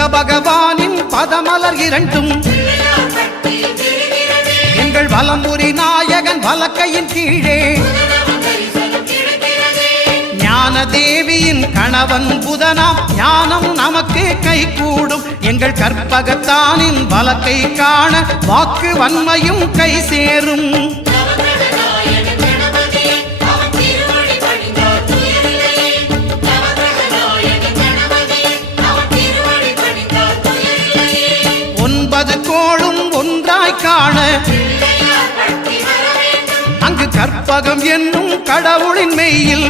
புத்த பகவானின் பதமலர் இரண்டும் எங்கள் வலம்புரி நாயகன் வலக்கையின் கீழே ஞான தேவியின் கணவன் புதனாம் ஞானம் நமக்கு கைகூடும் எங்கள் கற்பகத்தானின் வலக்கை காண வாக்கு வன்மையும் கை சேரும் கோளும் ஒன்றாய் காண அங்கு கற்பகம் என்னும் கடவுளின் மெய்யில்